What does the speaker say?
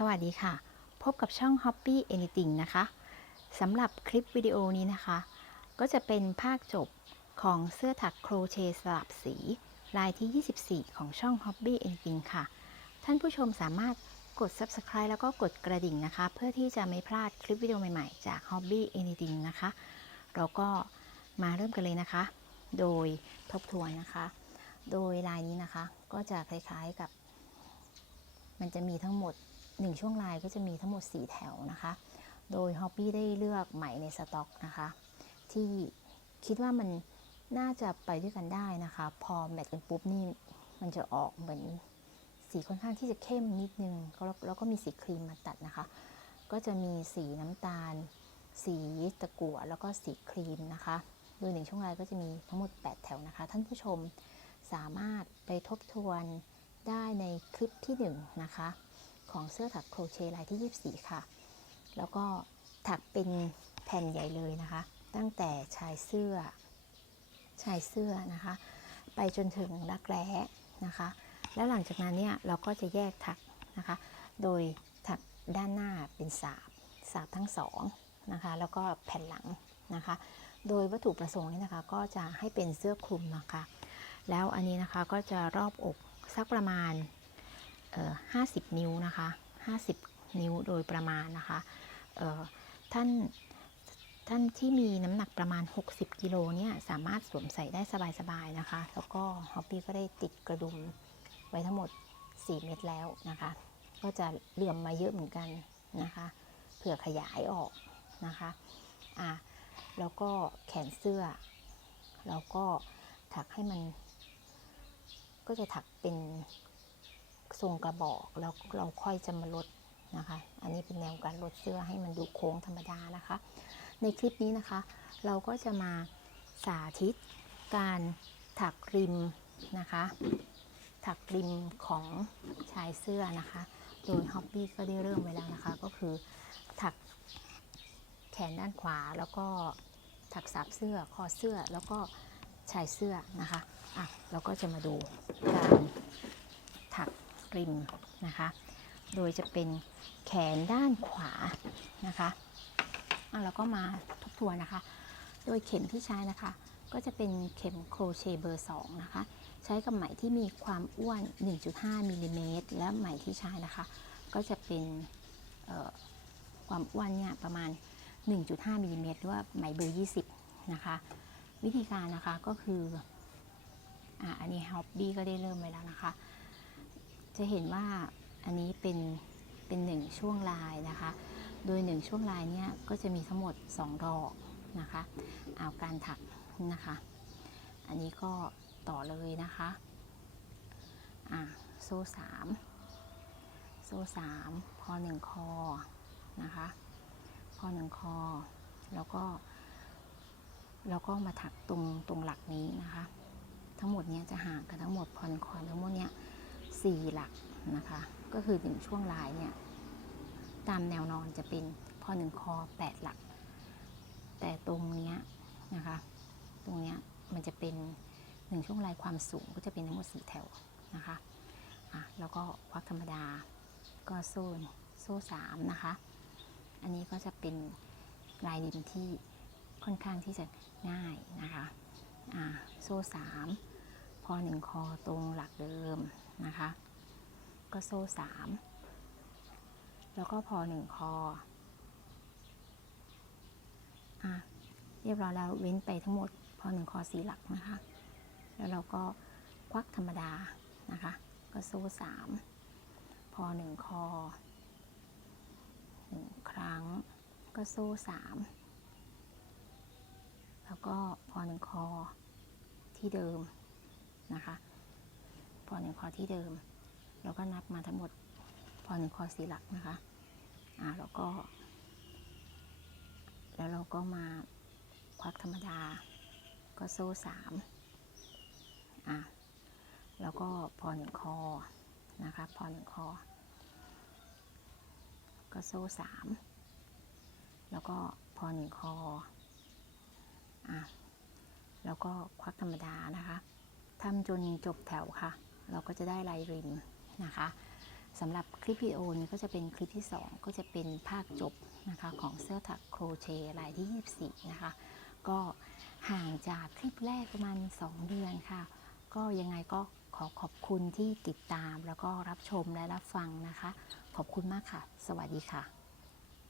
สวัสดีค่ะ พบกับช่อง Hobby Anything นะคะสำหรับคลิปวิดีโอนี้นะคะ ก็จะเป็นภาคจบของเสื้อถักโครเชต์สลับสี ลายที่ 24 ของช่อง Hobby Anything ค่ะ ท่านผู้ชมสามารถกด Subscribe แล้วก็กดกระดิ่งนะคะ เพื่อที่จะไม่พลาดคลิปวิดีโอใหม่ ๆ จาก Hobby Anything นะคะ เราก็มาเริ่มกันเลยนะคะ โดยทบทวนนะคะ โดยลายนี้นะคะก็จะคล้ายๆกับ มันจะมีทั้งหมด 1 ช่วงลายก็จะมีทั้งหมด 4 แถวนะคะ โดย Hobby ได้เลือกไหมในสต็อกนะคะ ที่คิดว่ามันน่าจะไปด้วยกันได้นะคะ พอแมทกันปุ๊บนี่มันจะออกเหมือนสีค่อนข้างที่จะเข้มนิดนึงแล้วแล้วก็มีสีครีมมาตัดนะคะ ก็จะมีสีน้ำตาล สีตะกั่วแล้วก็สีครีมนะคะ โดยหนึ่งช่วงลายก็จะมีทั้งหมด 8 แถวนะคะ ท่านผู้ชมสามารถไปทบทวนได้ในคลิปที่ 1 นะคะ ของเสื้อถักโครเชต์ลายที่ 24 ค่ะ แล้วก็ถักเป็นแผ่นใหญ่เลยนะคะ ตั้งแต่ชายเสื้อ ชายเสื้อนะคะ ไปจนถึงรักแร้นะคะ แล้วหลังจากนั้นเนี่ยเราก็จะแยกถักนะคะ โดยถักด้านหน้าเป็นสาบสาบทั้งสองนะคะ แล้วก็แผ่นหลังนะคะ โดยวัตถุประสงค์นี่นะคะก็จะให้เป็นเสื้อคลุมนะคะ แล้วอันนี้นะคะก็จะรอบอกสักประมาณ 50 นิ้วนะคะ 50 นิ้วโดยประมาณนะคะท่านท่านที่มีน้ำหนักประมาณ 60 กิโลเนี่ยสามารถสวมใส่ได้สบายๆนะคะ แล้วก็ฮอปปี้ก็ได้ติดกระดุมไว้ทั้งหมด 4 เม็ดแล้วนะคะ ก็จะเหลื่อมมาเยอะเหมือนกันนะคะเผื่อขยายออกนะคะอะแล้วก็แขนเสื้อ แล้วก็ถักให้มัน ก็จะถักเป็น ทรงกระบอกแล้วเราค่อยจะมาลดนะคะ อันนี้เป็นแนวการลดเสื้อให้มันดูโค้งธรรมดานะคะ ในคลิปนี้นะคะ เราก็จะมาสาธิตการถักริมนะคะ ถักริมของชายเสื้อนะคะ โดยฮอปปี้ก็ได้เริ่มไว้แล้วนะคะ ก็คือถักแขนด้านขวาแล้วก็ถักสับเสื้อคอเสื้อแล้วก็ชายเสื้อนะคะ อะ เราก็จะมาดูการถัก ริมนะคะ โดยจะเป็นแขนด้านขวานะคะอะเราก็มาทบทวนนะคะ โดยเข็มที่ใช้นะคะ ก็จะเป็นเข็มโครเชต์เบอร์ 2 นะคะ ใช้กับไหมที่มีความอ้วน 1.5มิลลิเมตรและไหมที่ใช้นะคะ ก็จะเป็นความอ้วนเนี่ยประมาณ 1.5มิลลิเมตรหรือว่าไหมเบอร์ 20 นะคะ วิธีการนะคะก็คืออ,อันนี้ Hobby ก็ได้เริ่มไว้แล้วนะคะ จะเห็นว่าอันนี้เป็นเป็นหนึ่งช่วงลายนะคะ โดยหนึ่งช่วงลายเนี่ยก็จะมีทั้งหมด 2 ดอกนะคะเอาการถักนะคะ อันนี้ก็ต่อเลยนะคะอะโซ่สามโซ่สามพอหนึ่งคอนะคะพอหนึ่งคอ แล้วก็แล้วก็มาถักตรงตรงหลักนี้นะคะ ทั้งหมดเนี้ยจะห่างกันทั้งหมดพอหนึ่งคอทั้งหมดเนี้ย สี่หลักนะคะ ก็คือหนึ่งช่วงลายเนี่ย ตามแนวนอนจะเป็นพอหนึ่งคอแปดหลัก แต่ตรงเนี้ยนะคะ ตรงเนี้ยมันจะเป็นหนึ่งช่วงลายความสูงก็จะเป็นทั้งหมดสี่แถวนะคะอะแล้วก็ควักธรรมดา ก็โซ่โซ่สามนะคะ อันนี้ก็จะเป็นลายดินที่ค่อนข้างที่จะง่ายนะคะ อ่า โซ่สามพอหนึ่งคอตรงหลักเดิม นะคะ ก็โซ่สามแล้วก็พอหนึ่งคออะเรียบร้อยแล้วเว้นไปทั้งหมดพอหนึ่งคอสี่หลักนะคะ แล้วเราก็ควักธรรมดานะคะ ก็โซ่สามพอหนึ่งคอหนึ่งครั้ง ก็โซ่สามแล้วก็พอหนึ่งคอที่เดิมนะคะ พอหนึ่งคอที่เดิมแล้วก็นับมาทั้งหมดพอหนึ่งคอสี่หลักนะคะอ่าแล้วก็ แล้วเราก็มาควักธรรมดา ก็โซ่สามอะแล้วก็พอหนึ่งคอนะคะพอหนึ่งคอ ก็โซ่สามแล้วก็พอหนึ่งคออะแล้วก็ควักธรรมดานะคะทำจนจบแถวค่ะ เราก็จะได้ลายริมนะคะสำหรับคลิปวิดีโอนี้ก็จะเป็นคลิปที่ 2 ก็จะเป็นภาคจบนะคะของเสื้อถักโครเชต์ลายที่ 24 นะคะ ก็ห่างจากคลิปแรกประมาณ 2 เดือนค่ะ ก็ยังไงก็ขอขอบคุณที่ติดตามแล้วก็รับชมและรับฟังนะคะ ขอบคุณมากค่ะ สวัสดีค่ะ